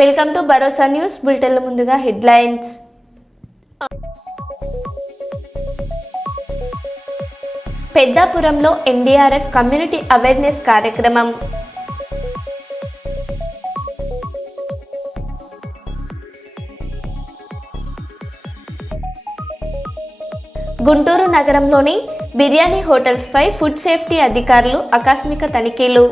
Welcome to Bharosa news బులెటిన్ల ముందుగా headlines. పెద్దాపురంలో NDRF community awareness కార్యక్రమం. గుంటూరు నగరంలోని బిర్యానీ హోటల్స్పై ఫుడ్ సేఫ్టీ అధికారులు ఆకస్మిక తనిఖీలు.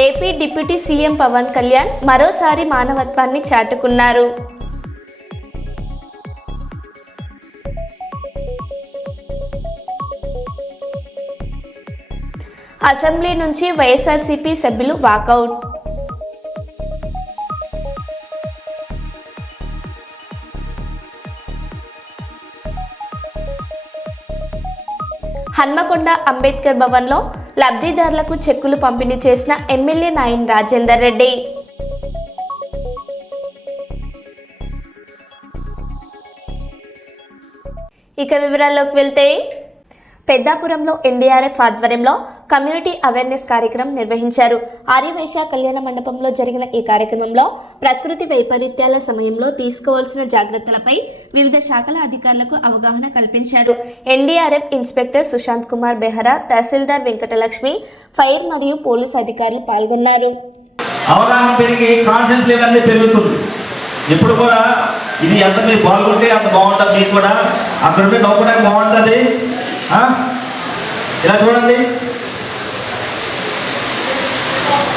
AP deputy CM Pawan Kalyan మరోసారి మానవత్వాన్ని చాటుకున్నారు. అసెంబ్లీ నుంచి వైఎస్ఆర్సీపీ సభ్యులు వాకౌట్. హన్మకొండ అంబేద్కర్ భవన్లో లబ్ధిదారులకు చెక్కులు పంపిణీ చేసిన ఎమ్మెల్యే నాయన్ రాజేందర్ రెడ్డి. ఇక వివరాల్లోకి వెళ్తే, పెద్దాపురంలో ఎన్డీఆర్ఎఫ్ ఆధ్వర్యంలో కమ్యూనిటీ అవేర్నెస్ కార్యక్రమం నిర్వహించారు. ఆర్యవైశ్య కళ్యాణ మండపంలో జరిగిన ఈ కార్యక్రమంలో ప్రకృతి వైపరీత్యాల సమయంలో తీసుకోవాల్సిన జాగ్రత్తలపై వివిధ శాఖల అధికారులకు అవగాహన కల్పించారు. ఎన్డీఆర్ఎఫ్ ఇన్స్పెక్టర్ సుశాంత్ కుమార్ బెహరా, తహసీల్దార్ వెంకటలక్ష్మి, ఫైర్ మరియు పోలీసు అధికారులు పాల్గొన్నారు. అవగాహన పెరిగి కాన్ఫిడెన్స్ లెవెల్ అనేది పెరుగుతుంది. ఎప్పుడు కూడా ఇది ఎంత మీరు పాల్గొంటే అంత బాగుంటుంది. మీకు కూడా అక్కడ ఉంటే నవ్వుకోవడానికి బాగుంటుంది. ఇలా చూడండి,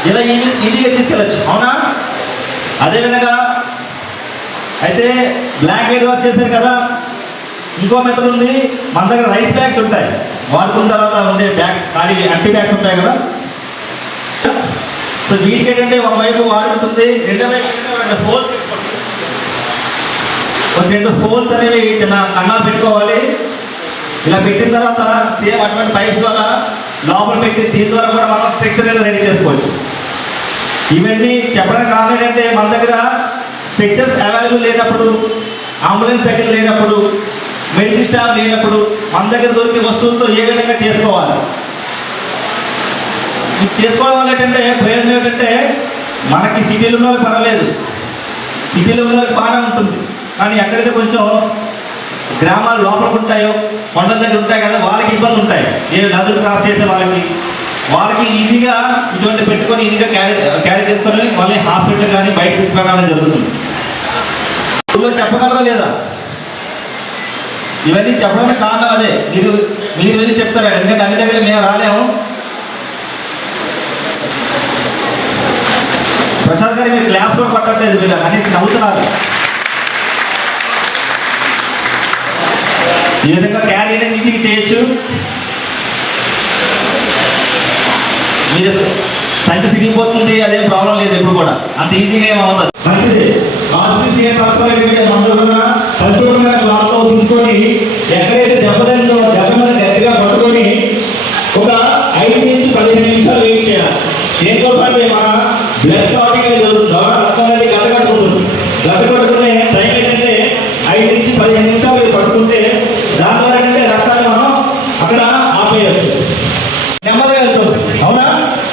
ఇలా ఈజీగా తీసుకెళ్ళచ్చు, అవునా? అదేవిధంగా అయితే బ్లాంకెట్ వర్క్ చేశారు కదా, ఇంకో మెథడ్ ఉంది. మన దగ్గర రైస్ బ్యాగ్స్ ఉంటాయి, వాడుకున్న తర్వాత ఉండే బ్యాగ్స్, ఖాళీ ఎంటీ బ్యాగ్స్ ఉంటాయి కదా. సో వీటికి ఏంటంటే ఒకవైపు వాడుకుంటుంది, రెండో వైపు రెండు హోల్స్ అనేవి చిన్న కన్నాలు పెట్టుకోవాలి. ఇలా పెట్టిన తర్వాత సేమ్ అటువంటి పైప్స్ ద్వారా లోపల పెట్టి దీని ద్వారా కూడా మనం స్ట్రక్చర్ అనేది రెడీ చేసుకోవచ్చు. ఇవన్నీ చెప్పడానికి కారణం ఏంటంటే, మన దగ్గర స్ట్రక్చర్స్ అవైలబుల్ లేనప్పుడు, అంబులెన్స్ దగ్గర లేనప్పుడు, మెడికల్ స్టాఫ్ లేనప్పుడు మన దగ్గర దొరికే వస్తువులతో ఏ విధంగా చేసుకోవాలి. ఇది చేసుకోవడం వల్ల ఏంటంటే ప్రయోజనం ఏంటంటే, మనకి సిటీలో ఉన్న వాళ్ళకి పర్వాలేదు, సిటీలో ఉన్న వాళ్ళకి బాగానే ఉంటుంది. కానీ ఎక్కడైతే కొంచెం గ్రామాలు లోపలికి ఉంటాయో, కొండల దగ్గర ఉంటాయి కదా, వాళ్ళకి ఇబ్బంది ఉంటాయి. ఏ నదులు క్రాస్ చేసే వాళ్ళకి ఈజీగా ఇటువంటి పెట్టుకొని ఈజీగా క్యారీ చేసుకొని వాళ్ళని హాస్పిటల్ కానీ బయట తీసుకురావడం జరుగుతుంది. ఊళ్ళో చెప్పగలరా లేదా? ఇవన్నీ చెప్పడానికి కారణం అదే. మీరు వెళ్ళి చెప్తారా? ఎందుకంటే అన్ని దగ్గర మేము రాలేము. ప్రసాద్ గారు మీరు క్లాస్ కూడా పట్టట్లేదు, మీరు అన్ని నవ్వుతున్నారు. ఈ విధంగా క్యారీ అనేది ఈజీగా చేయొచ్చు. మీరు సంచి సిగిపోతుంది, అదేం ప్రాబ్లం లేదు. ఎప్పుడు కూడా అంత ఈజీగా ఏమవుతుంది. మంచిది. పరిశుభ్రంగా తీసుకొని ఎక్కడైతే దెబ్బతిందో దెబ్బ మీద గట్టిగా పట్టుకొని ఒక 5 నుంచి 15 నిమిషాలు వెయిట్ చేయాలి. దేనికోసం అంటే మన బ్లడ్ క్లాటింగ్ అనేది జరుగుతుంది, రక్తం అనేది గడ్డకట్టుకుంటుంది. గడ్డకట్టుకునే టైం ఏంటంటే 5 నుంచి 15 నిమిషాలు పట్టుకుంటే దాని ద్వారా ఏంటంటే రక్తాన్ని మనం అక్కడ ఆపేయచ్చు, నెమ్మదిగా వెళ్తుంది, అవునా?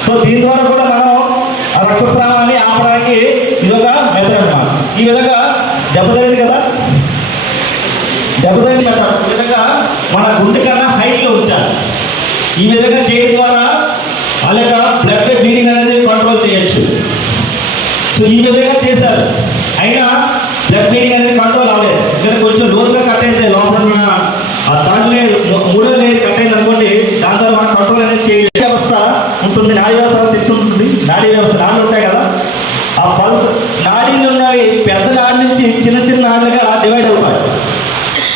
సో దీని ద్వారా కూడా మనం ఆ రక్తస్రావాన్ని ఆపడానికి ఇదొక మెథడ్ అన్నమాట. ఈ విధంగా దెబ్బతలింది కదా, దెబ్బతలింది మెథడ్. ఈ విధంగా మన గుండె కన్నా హైట్లో ఉంచాలి. ఈ విధంగా చేయడం ద్వారా అలాగ బ్లడ్ బ్లీడింగ్ అనేది కంట్రోల్ చేయొచ్చు. సో ఈ విధంగా చేశారు, అయినా బ్లడ్ బ్లీడింగ్ అనేది కంట్రోల్ అవ్వలేదు. ఇక్కడ కొంచెం లోతుగా కట్ అయితే లోపల ఉన్న ఆ థర్డ్ లేయర్, 3వ లేయర్ కట్ అయింది అనుకోండి, దాని ద్వారా మనం కంట్రోల్ అనేది చేయలేదు. వ్యవస్థ ఉంటుంది, నాడీ వ్యవస్థ తెలిసి ఉంటుంది. నాడీ వ్యవస్థ నాడులు ఉంటాయి కదా, ఆ పల్స్ నాడీలు ఉన్నవి పెద్ద నాడి నుంచి చిన్న చిన్న నాడులుగా డివైడ్ అవుతాయి.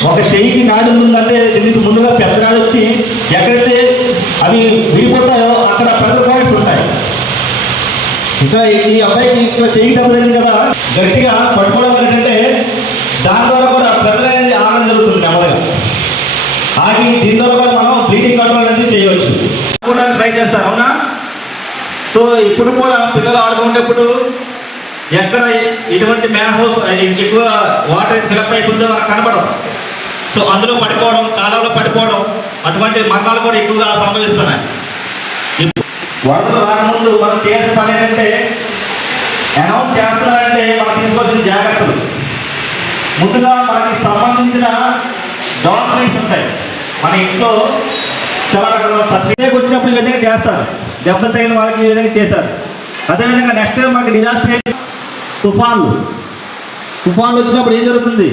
ఒక చెయ్యికి నాడి ఉందంటే దీనికి ముందుగా పెద్ద నాడు వచ్చి ఎక్కడైతే అవి విడిపోతాయో అక్కడ ప్రెజర్ పాయింట్స్ ఉంటాయి. ఇక్కడ ఈ అబ్బాయికి ఇక్కడ చెయ్యి దెబ్బతింది కదా, గట్టిగా పట్టుకోవడం వల్ల ఏంటంటే దాని ద్వారా కూడా ప్రెజర్ అనేది ఆగడం జరుగుతుంది, నెమ్మదిగా ఆగి దీని ద్వారా కూడా మనం బ్లీడింగ్ కంట్రోల్ అనేది చేయవచ్చు. కూడా ట్రై చేస్తారు, అవునా? సో ఇప్పుడు కూడా పిల్లలు ఆడుకునేటప్పుడు ఎక్కడ ఇటువంటి మ్యాన్ హౌస్ ఎక్కువ వాటర్ ఫిలప్ అయిపోతుందో మనకు కనపడదు. సో అందులో పడిపోవడం, కాలంలో పడిపోవడం అటువంటి మరణాలు కూడా ఎక్కువగా సంభవిస్తున్నాయి. వరదలు రాకముందు మనం చేయాల్సిన పని ఏంటంటే, అనౌన్స్ చేస్తున్నారంటే మనం తీసుకోవాల్సిన జాగ్రత్తలు. ముందుగా మనకి సంబంధించిన డాక్యుమెంట్స్ ఉంటాయి. మన ఇంట్లో చాలా రకాల సర్టిఫికేట్ వచ్చినప్పుడు ఈ విధంగా చేస్తారు. దెబ్బలు తగిన వాళ్ళకి ఈ విధంగా చేశారు. అదేవిధంగా నెక్స్ట్ మనకి డిజాస్టర్ తుఫాన్లు వచ్చినప్పుడు ఏం జరుగుతుంది?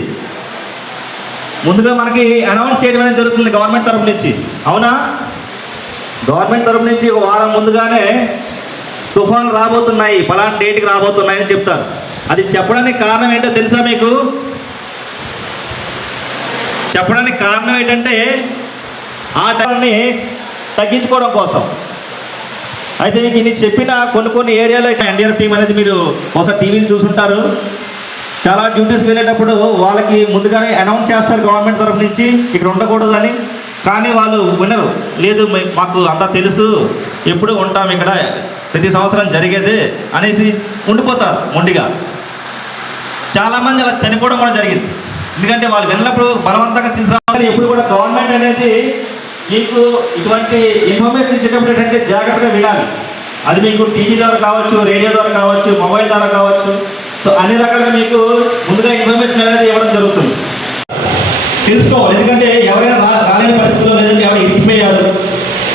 ముందుగా మనకి అనౌన్స్ చేయడం అనేది జరుగుతుంది గవర్నమెంట్ తరఫు నుంచి. అవునా? గవర్నమెంట్ తరఫు నుంచి ఒక వారం ముందుగానే తుఫాన్లు రాబోతున్నాయి, పలానా డేట్కి రాబోతున్నాయని చెప్తారు. అది చెప్పడానికి కారణం ఏంటో తెలుసా మీకు? చెప్పడానికి కారణం ఏంటంటే ఆ టైంని తగ్గించుకోవడం కోసం. అయితే మీకు ఇది చెప్పిన కొన్ని ఏరియాలో ఎన్డీఆర్ఎఫ్ టీం అనేది మీరు ఒకసారి టీవీని చూసుంటారు. చాలా డ్యూటీస్కి వెళ్ళేటప్పుడు వాళ్ళకి ముందుగానే అనౌన్స్ చేస్తారు గవర్నమెంట్ తరఫు నుంచి ఇక్కడ ఉండకూడదని. కానీ వాళ్ళు వినరు. లేదు మాకు అంతా తెలుసు, ఎప్పుడు ఉంటాం ఇక్కడ, ప్రతి సంవత్సరం జరిగేది అనేసి ఉండిపోతారు మొండిగా. చాలామంది అలా చనిపోవడం కూడా జరిగింది. ఎందుకంటే వాళ్ళు విన్నప్పుడు బలవంతంగా తీసుకురావాలి. ఎప్పుడు కూడా గవర్నమెంట్ అనేది మీకు ఇటువంటి ఇన్ఫర్మేషన్ ఇచ్చేటప్పుడు ఏంటంటే జాగ్రత్తగా వినాలి. అది మీకు టీవీ ద్వారా కావచ్చు, రేడియో ద్వారా కావచ్చు, మొబైల్ ద్వారా కావచ్చు. సో అన్ని రకాలుగా మీకు ముందుగా ఇన్ఫర్మేషన్ అనేది ఇవ్వడం జరుగుతుంది. తెలుసుకోవాలి. ఎందుకంటే ఎవరైనా రాలేని పరిస్థితుల్లో, లేదంటే ఎవరు ఇరికిపోయారు,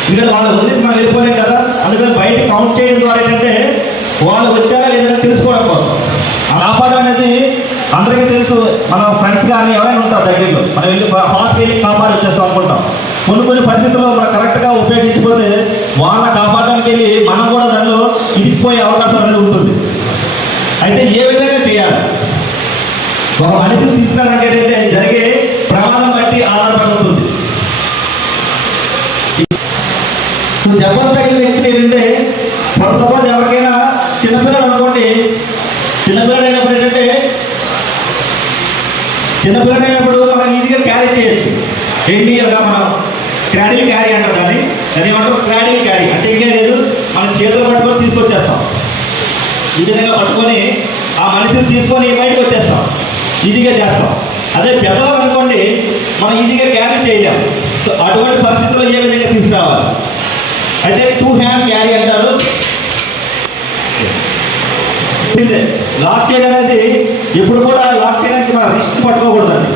ఎందుకంటే వాళ్ళు వదిలేసి మనం వెళ్ళిపోలేం కదా. అందుకని బయట కౌంట్ చేయడం ద్వారా ఏంటంటే వాళ్ళు వచ్చారా లేదంటే తెలుసుకోవడం కోసం. కాపాడడం అనేది అందరికీ తెలుసు. మన ఫ్రెండ్స్ కానీ ఎవరైనా ఉంటారు దగ్గరలో, మనం వెళ్ళి ఫాస్ట్కి వెళ్ళి కాపాడి వచ్చేస్తాం అనుకుంటాం. కొన్ని పరిస్థితుల్లో మనం కరెక్ట్గా ఉపయోగించకపోతే వాళ్ళని కాపాడడానికి వెళ్ళి మనం కూడా దానిలో ఇరికిపోయే అవకాశం అనేది ఉంటుంది. అయితే ఏ విధంగా చేయాలి? ఒక మనిషిని తీసుకురావడానికి ఏంటంటే జరిగే ప్రమాదం బట్టి ఆధారపడి ఉంటుంది. దెబ్బలు తగిన వ్యక్తులు ఏంటంటే, సపోజ్ ఎవరికైనా చిన్నపిల్లలు అనుకోండి, చిన్నపిల్లలు అయినప్పుడు మనం ఈజీగా క్యారీ చేయొచ్చు. ఏంటి అలాగా మనం క్రాడీల్ క్యారీ అంటారు దాన్ని ఏమంటారు? క్రాడీల్ క్యారీ అంటే ఇంకేం లేదు, మనం చేతులు పట్టుకొని తీసుకొచ్చేస్తాం. ఈ విధంగా పట్టుకొని ఆ మనిషిని తీసుకొని బయటకు వచ్చేస్తాం, ఈజీగా చేస్తాం. అదే పెద్దవారు అనుకోండి, మనం ఈజీగా క్యారీ చేయలేము. సో అటువంటి పరిస్థితుల్లో ఏ విధంగా తీసుకురావాలి? అయితే 2 హ్యాండ్ క్యారీ అంటారు. లాక్ చేయడం అనేది ఎప్పుడు కూడా లాక్ చేయడానికి మన రిస్ట్ పట్టుకోకూడదండి.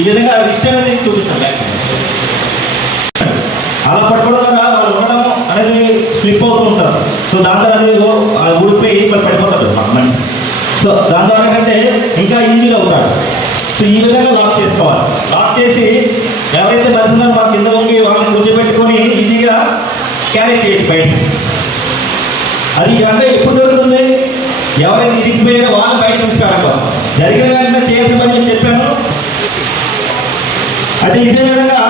ఈ విధంగా రిస్ట్ అనేది చూపిస్తాం. అలా పట్టుకోవడం ద్వారా వాళ్ళు ఉండడం అనేది స్లిప్ అవుతూ ఉంటారు. సో దాని ద్వారా అది ఊడిపోయి వాళ్ళు పడిపోతాడు మనిషి. సో దాని ద్వారా ఏంటంటే ఇంకా ఇంజూరీ అవుతాడు. సో ఈ విధంగా లాక్ చేసుకోవాలి. లాక్ చేసి ఎవరైతే మనిషి ఉన్నారో మన కింద వంగి వాళ్ళని కూర్చోబెట్టుకొని ఈజీగా క్యారీ చేయొచ్చు బయట. అది అంటే ఎప్పుడు జరుగుతుంది? ఎవరైతే ఇరికిపోయారో వాళ్ళని బయట తీసుకురావడం కోసం. జరిగిన వెంటనే చేయాల్సిన పని నేను చెప్పాను. అయితే ఇదే విధంగా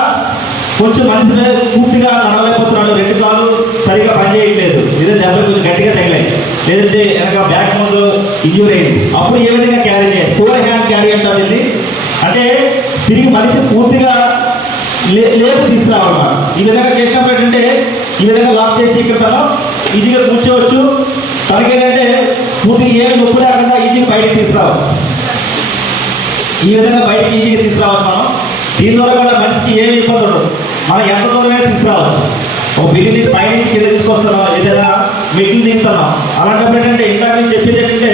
కొంచెం మనిషి పూర్తిగా నడవలేకపోతున్నాడు, 2 కాళ్ళు సరిగా పనిచేయట్లేదు, లేదా దెబ్బలు కొంచెం గట్టిగా తగిలాయి, లేదంటే వెనక బ్యాక్ ముందు ఇంజూరీ అయింది. అప్పుడు ఏ విధంగా క్యారీ చేయాలి? 4 హ్యాండ్ క్యారీ అంటారు దీన్ని. అంటే తిరిగి మనిషి పూర్తిగా లేపు తీసుకురావాలన్నమాట. ఈ విధంగా చేసినప్పుడు ఏంటంటే ఈ విధంగా లాక్ చేసి ఇక్కడ ఈజీగా కూర్చోవచ్చు. తనకేంటంటే పూర్తిగా ఏమి నొప్పి లేకుండా ఈజీగా బయటకు తీసుకురావాలి. ఈ విధంగా బయటకు ఈజీగా తీసుకురావాలి మనం. దీని ద్వారా కూడా మనిషికి ఏమి ఇబ్బంది ఉండదు. మనం ఎంత దూరమైనా తీసుకురావాలి. ఒక బిల్లు నుంచి పైనుంచి కింద తీసుకొస్తున్నాం, ఏదైనా మెట్లు దిగుతున్నాం. అలాంటప్పుడు ఏంటంటే ఇందాక నేను చెప్పేది ఏంటంటే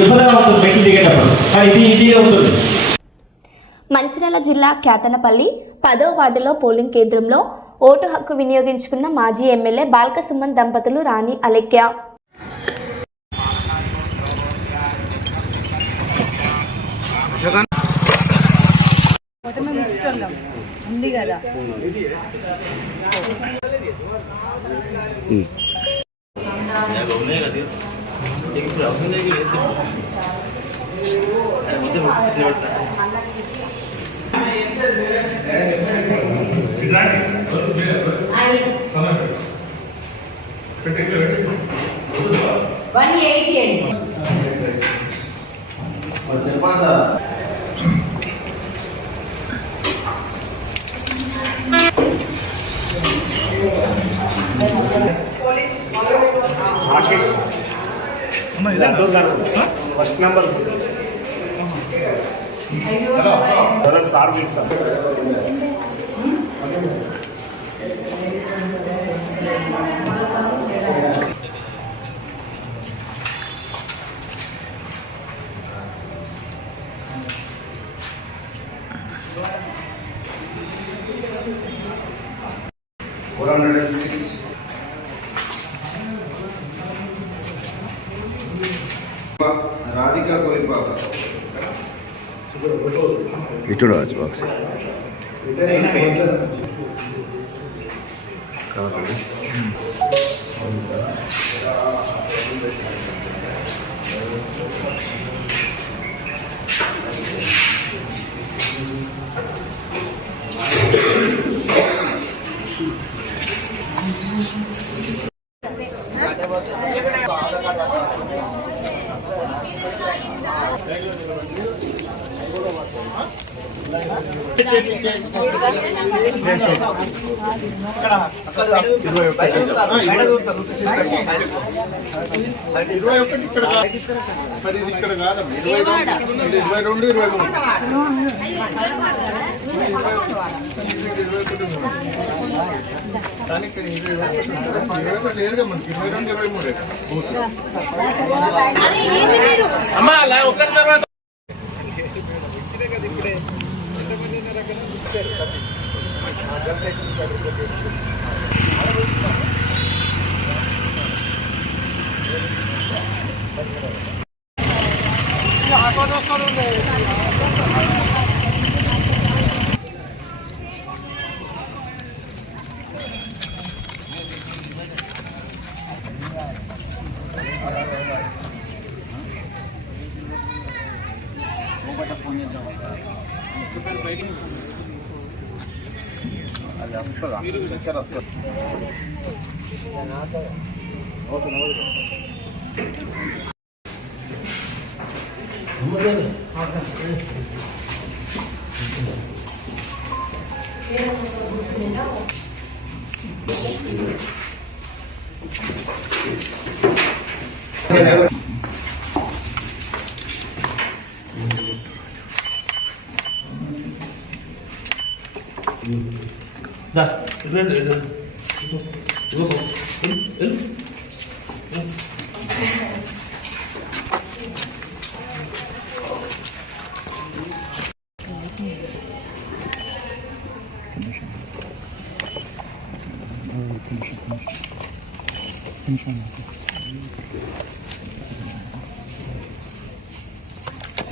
ఇబ్బందిగా ఉంటుంది మెట్లు దిగేటప్పుడు, కానీ ఇది ఈజీగా ఉంటుంది. మంచిర్యాల జిల్లా కేతనపల్లి 10వ వార్డులో పోలింగ్ కేంద్రంలో ఓటు హక్కు వినియోగించుకున్న మాజీ ఎమ్మెల్యే బాల్క సుమన్ దంపతులు రాణి అలెక్య. ఉంది కదా ఫస్ట్ నెంబర్ సార్ 406. राधिका कोई पापा ఇటు రాజు బాక్స్ ఇక్కడ కాదమ్మా 22 అమ్మా అలా ఒకరి తర్వాత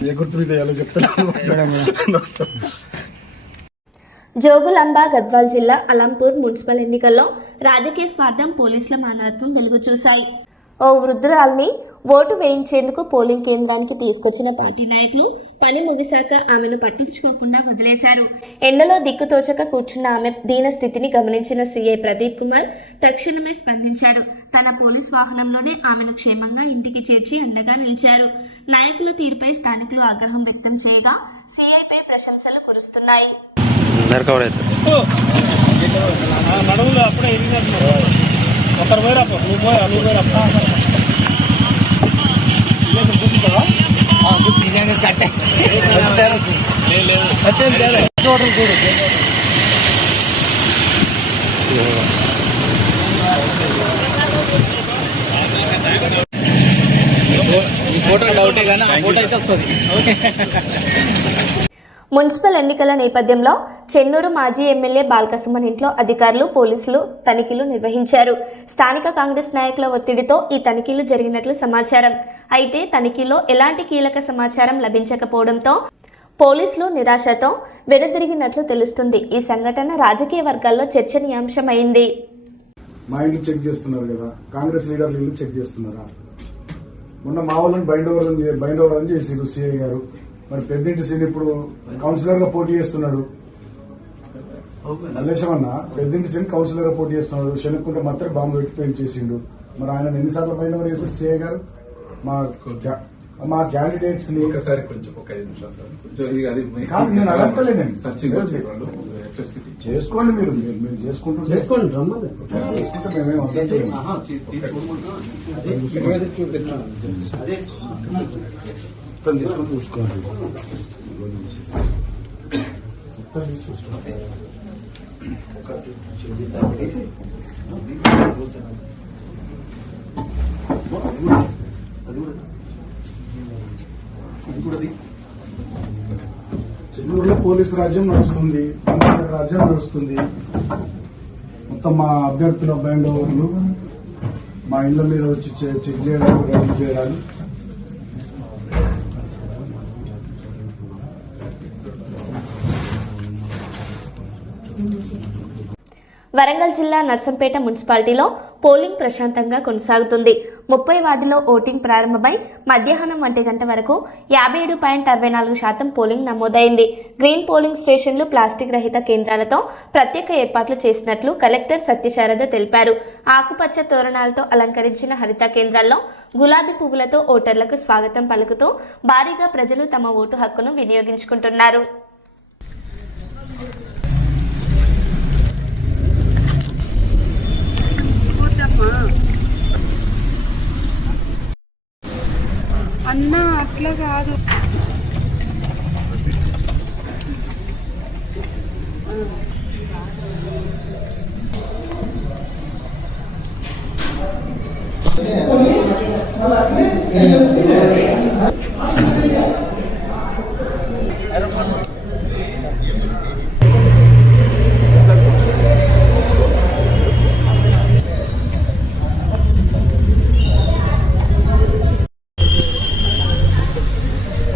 ఏ గుర్తు మీద ఎలా చెప్తాను. జోగులాంబ గద్వాల్ జిల్లా అలంపూర్ మున్సిపల్ ఎన్నికల్లో రాజకీయ స్వార్థం పోలీసుల మానవత్వం వెలుగు చూశాయి. ఓ వృద్ధురాల్ని ఓటు వేయించేందుకు పోలింగ్ కేంద్రానికి తీసుకొచ్చిన పార్టీ నాయకులు పని ముగిశాక ఆమెను పట్టించుకోకుండా వదిలేశారు. ఎండలో దిక్కుతోచక కూర్చున్న ఆమె దీన స్థితిని గమనించిన సీఐ ప్రదీప్ కుమార్ తక్షణమే స్పందించారు. తన పోలీస్ వాహనంలోనే ఆమెను క్షేమంగా ఇంటికి చేర్చి అండగా నిలిచారు. నాయకుల తీరుపై స్థానికులు ఆగ్రహం వ్యక్తం చేయగా సీఐపై ప్రశంసలు కురుస్తున్నాయి. నడువులు అప్పుడే ఒకరు పోయిరాపో నువ్వు పోయిరా ఫోటో డౌటే కానీ ఆ ఫోటో అయితే వస్తుంది. మున్సిపల్ ఎన్నికల నేపథ్యంలో చెన్నూరు మాజీ ఎమ్మెల్యే బాల్కసుమన్ ఇంట్లో అధికారులు పోలీసులు తనిఖీలు నిర్వహించారు. స్థానిక కాంగ్రెస్ నాయకుల ఒత్తిడితో ఈ తనిఖీలు జరిగినట్లు సమాచారం. అయితే తనిఖీలో ఎలాంటి కీలక సమాచారం లభించకపోవడంతో పోలీసులు నిరాశతో వెనుదిరిగినట్లు తెలుస్తుంది. ఈ సంఘటన రాజకీయ వర్గాల్లో చర్చనీయాంశమైంది. మా ఇల్లు చెక్ చేస్తున్నారు కదా, కాంగ్రెస్ లీడర్లు ఇల్లు చెక్ చేస్తున్నారా? మొన్న మా వాళ్ళని బైండ్ ఓవర్ అని చేసిరు సిఐ గారు. మరి పెద్దింటి సీన్ ఇప్పుడు కౌన్సిలర్ గా పోటీ చేస్తున్నాడు. మల్లేశమన్న పెద్దింటి సీన్ కౌన్సిలర్ గా పోటీ చేస్తున్నాడు. శనుక్కుంటే మాత్రం బాంబు పెట్టి పెయింట్ చేసిండు. మరి ఆయన ఎన్నిసార్లు బైండ్ ఓవర్ చేశారు సిఐ గారు? మా క్యాండిడేట్స్ ని ఒకసారి కొంచెం ఒక 5 నిమిషాలు కాదు, నేను అడగలేను. చేసుకోండి, మీరు చేసుకుంటే మేమేం తీసుకొని చూసుకోండి. చెన్నూరులో పోలీసు రాజ్యం నడుస్తుంది. రాజ్యం నడుస్తుంది. మొత్తం మా అభ్యర్థుల బైండ్ ఓవర్లు మా ఇళ్ల మీద వచ్చి చెక్ చేయడాలు, రెడీ చేయడాలు. వరంగల్ జిల్లా నర్సంపేట మున్సిపాలిటీలో పోలింగ్ ప్రశాంతంగా కొనసాగుతుంది. 30 వార్డులో ఓటింగ్ ప్రారంభమై మధ్యాహ్నం 1 గంట వరకు 57.64% పోలింగ్ నమోదైంది. గ్రీన్ పోలింగ్ స్టేషన్లు, ప్లాస్టిక్ రహిత కేంద్రాలతో ప్రత్యేక ఏర్పాట్లు చేసినట్లు కలెక్టర్ సత్యశారద తెలిపారు. ఆకుపచ్చ తోరణాలతో అలంకరించిన హరిత కేంద్రాల్లో గులాబీ పువ్వులతో ఓటర్లకు స్వాగతం పలుకుతూ భారీగా ప్రజలు తమ ఓటు హక్కును వినియోగించుకుంటున్నారు. అన్నా అట్లా కాదు.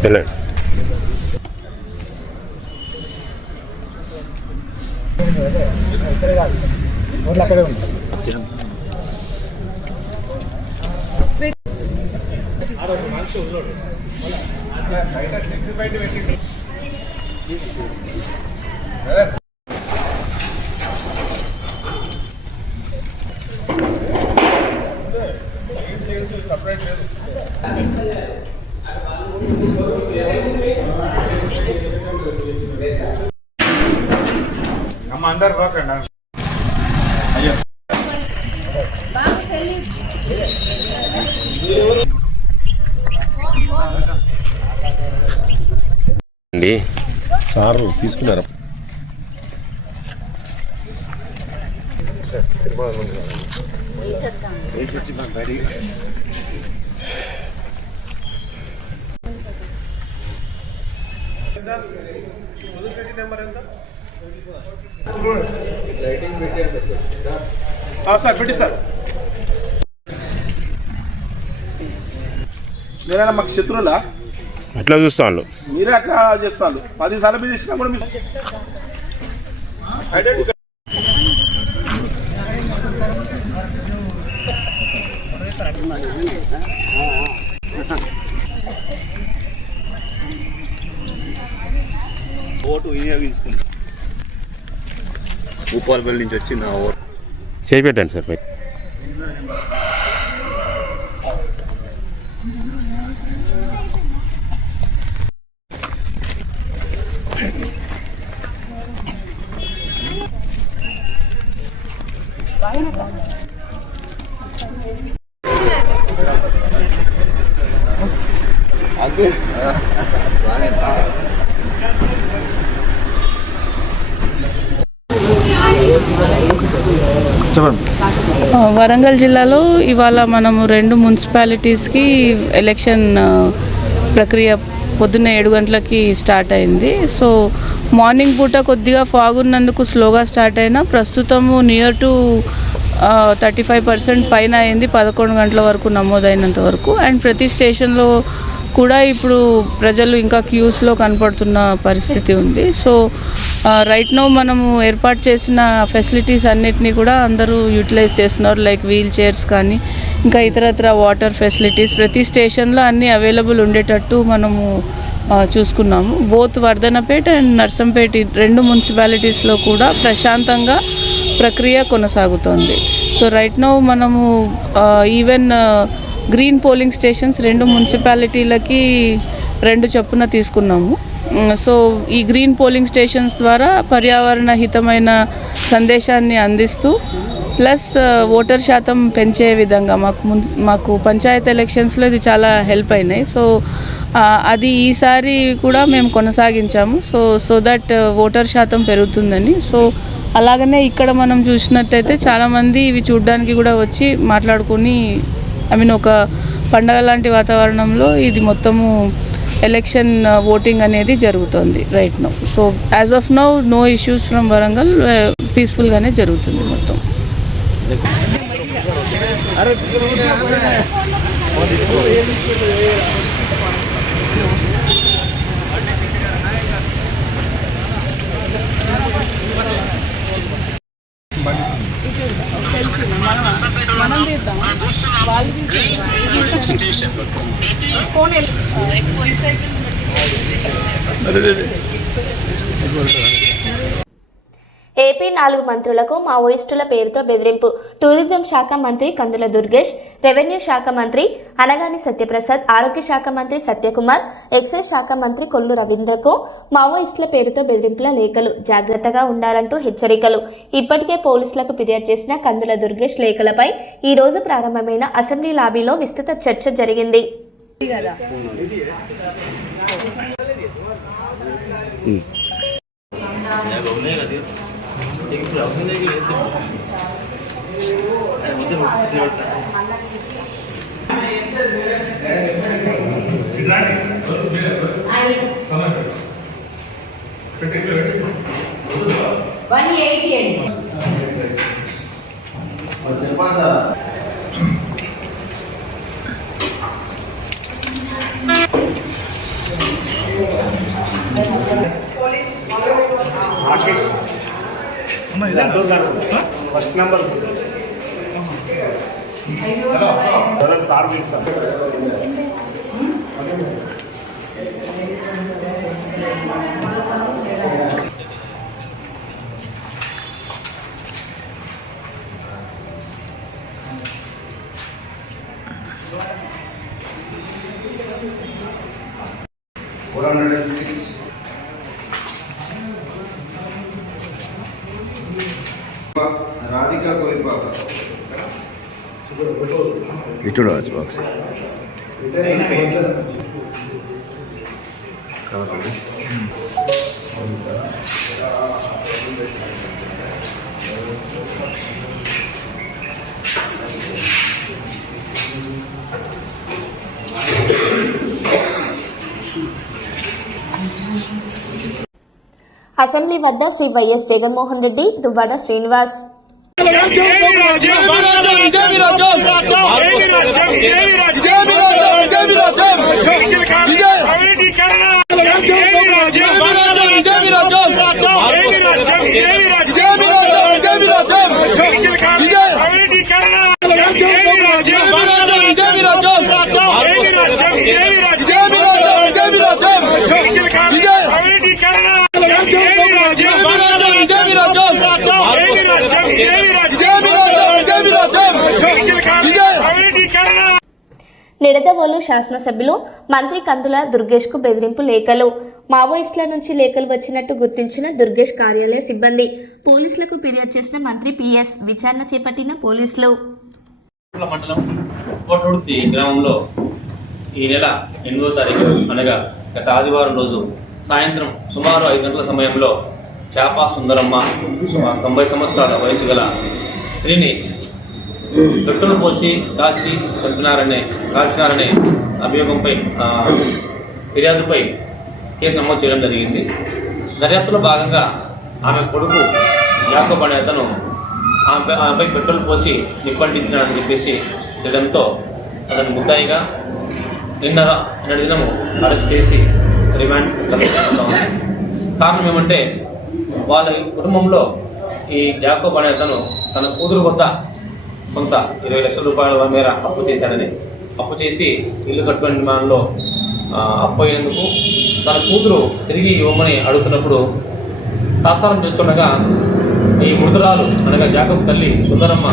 వెళ్ళండి. అందరు బాకండి సార్ తీసుకున్నారా? సార్ పెట్టి సార్ మీరైనా మాకు శత్రువులా? అట్లా చూస్తాను. మీరే అట్లా చేస్తాను. 10 సార్లు మీరు ఇచ్చినా కూడా మీరు ఓటు వినియోగించుకుంటాం. భూపాలపల్లి నుంచి వచ్చి నా ఓటు చేపెట్టండి సార్ మీరు. వరంగల్ జిల్లాలో ఇవాళ మనము 2 మున్సిపాలిటీస్కి ఎలక్షన్ ప్రక్రియ పొద్దున్న 7 గంటలకి స్టార్ట్ అయింది. సో మార్నింగ్ పూట కొద్దిగా ఫాగ్ ఉన్నందుకు స్లోగా స్టార్ట్ అయినా ప్రస్తుతము నియర్ టు 35% పైన అయింది 11 గంటల వరకు నమోదైనంత వరకు. అండ్ ప్రతి స్టేషన్లో కూడా ఇప్పుడు ప్రజలు ఇంకా క్యూస్లో కనపడుతున్న పరిస్థితి ఉంది. సో రైట్ నౌ మనము ఏర్పాటు చేసిన ఫెసిలిటీస్ అన్నిటినీ కూడా అందరూ యూటిలైజ్ చేస్తున్నారు. లైక్ వీల్ చైర్స్ కానీ ఇంకా ఇతరత్ర వాటర్ ఫెసిలిటీస్ ప్రతి స్టేషన్లో అన్నీ అవైలబుల్ ఉండేటట్టు మనము చూసుకున్నాము. బోత్ వర్ధనపేట అండ్ నర్సంపేట 2 మున్సిపాలిటీస్లో కూడా ప్రశాంతంగా ప్రక్రియ కొనసాగుతోంది. సో రైట్ నౌ మనము ఈవెన్ గ్రీన్ పోలింగ్ స్టేషన్స్ 2 మున్సిపాలిటీలకి 2 చొప్పున తీసుకున్నాము. సో ఈ గ్రీన్ పోలింగ్ స్టేషన్స్ ద్వారా పర్యావరణ హితమైన సందేశాన్ని అందిస్తూ ప్లస్ ఓటర్ శాతం పెంచే విధంగా మాకు పంచాయత్ ఎలక్షన్స్లో ఇది చాలా హెల్ప్ అయినాయి. సో అది ఈసారి కూడా మేము కొనసాగించాము. సో దట్ ఓటర్ శాతం పెరుగుతుందని. సో అలాగనే ఇక్కడ మనం చూసినట్టయితే చాలామంది ఇవి చూడడానికి కూడా వచ్చి మాట్లాడుకొని ఒక పండగ లాంటి వాతావరణంలో ఇది మొత్తము ఎలక్షన్ ఓటింగ్ అనేది జరుగుతుంది right now. So as of now no issues from Warangal, పీస్ఫుల్గానే జరుగుతుంది మొత్తం. ఏపీ 4 మంత్రులకు మావోయిస్టుల పేరుతో బెదిరింపు. టూరిజం శాఖ మంత్రి కందుల దుర్గేష్, రెవెన్యూ శాఖ మంత్రి అనగాని సత్యప్రసాద్, ఆరోగ్య శాఖ మంత్రి సత్యకుమార్, ఎక్సైజ్ శాఖ మంత్రి కొల్లు రవీంద్రకు మావోయిస్టుల పేరుతో బెదిరింపుల లేఖలు. జాగ్రత్తగా ఉండాలంటూ హెచ్చరికలు. ఇప్పటికే పోలీసులకు ఫిర్యాదు చేసిన కందుల దుర్గేష్ లేఖలపై ఈ రోజు ప్రారంభమైన అసెంబ్లీ లాబీలో విస్తృత చర్చ జరిగింది. ఫస్ట్ నెంబర్ సార్ రాధికా కోయిపాక ఇటు రాజు బాక్స్ అసెంబ్లీ వద్ద శ్రీ వైఎస్ జగన్మోహన్ రెడ్డి, దువ్వాడ శ్రీనివాస్. నిడదవోలు శాసనసభ్యులు మంత్రి కందుల దుర్గేష్కు బెదిరింపు లేఖలు. మావోయిస్టుల నుంచి లేఖలు వచ్చినట్టు గుర్తించిన దుర్గేష్ కార్యాలయ సిబ్బంది. పోలీసులకు ఫిర్యాదు చేసిన మంత్రి పిఎస్. విచారణ చేపట్టిన పోలీసులు. మండలం కోటూర్తి గ్రామంలో ఈ నెల 8వ తారీఖు అనగా గత ఆదివారం రోజు సాయంత్రం సుమారు 5 గంటల సమయంలో చాపా సుందరమ్మ 90 సంవత్సరాల వయసు గల స్త్రీని పెట్రోల్ పోసి కాల్చినారనే అభియోగంపై ఫిర్యాదుపై కేసు నమోదు చేయడం జరిగింది. దర్యాప్తులో భాగంగా ఆమె కొడుకు యాకోబ్ అనే అతను ఆమెపై పెట్రోల్ పోసి నిప్పంటించినాడని చెప్పేసి తెలియడంతో అతను ముద్దాయిగా నిన్నటి దినము అరెస్ట్ చేసి రిమాండ్ కల్పిస్తూ ఉంది. కారణం ఏమంటే వాళ్ళ కుటుంబంలో ఈ జాకోబ్ అనే అతను తన కూతురు వద్ద కొంత 20 లక్షల రూపాయల మేర అప్పు చేశాడని, అప్పు చేసి ఇల్లు కట్టుకునే నిర్మాణంలో అప్పు అయినందుకు తన కూతురు తిరిగి ఇవ్వమని అడుగుతున్నప్పుడు తాత్సారం చేస్తుండగా ఈ మృతురాలు అనగా జాకోబ్ తల్లి సుందరమ్మ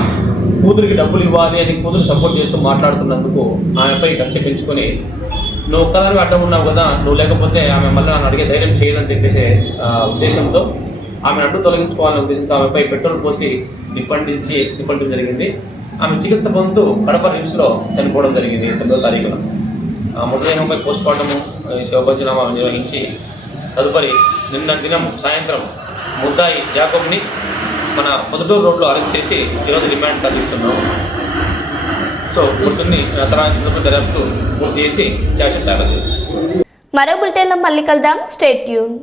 కూతురికి డబ్బులు ఇవ్వాలి అని కూతురు సపోర్ట్ చేస్తూ మాట్లాడుతున్నందుకు ఆమెపై కక్ష పెంచుకొని నువ్వు ఒక్కదానికి అడ్డం ఉన్నావు కదా, నువ్వు లేకపోతే ఆమె మళ్ళీ నన్ను అడిగే ధైర్యం చేయదని చెప్పేసే ఉద్దేశంతో ఆమెను అడ్డు తొలగించుకోవాలనే ఉద్దేశంతో ఆమెపై పెట్రోల్ పోసి నిప్పంటం జరిగింది. ఆమె చికిత్స పొందుతూ కడప రిమ్స్లో చనిపోవడం జరిగింది 9వ తారీఖున. మృతదేహంపై పోస్ట్ మార్టం శవపంచనామా నిర్వహించి తదుపరి నిన్న దినం సాయంత్రం ముద్దాయి జాకోబ్ని మన పొద్దుటూరు రోడ్లో అరెస్ట్ చేసి ఈరోజు రిమాండ్ తరలిస్తున్నాము. సో గుర్తుని దర్యాప్తు పూర్తి చేసి ఛార్జ్షీట్ దాఖలు చేస్తాం. మరో బులెటిన్లో మళ్ళీ కలుద్దాం. Stay tune.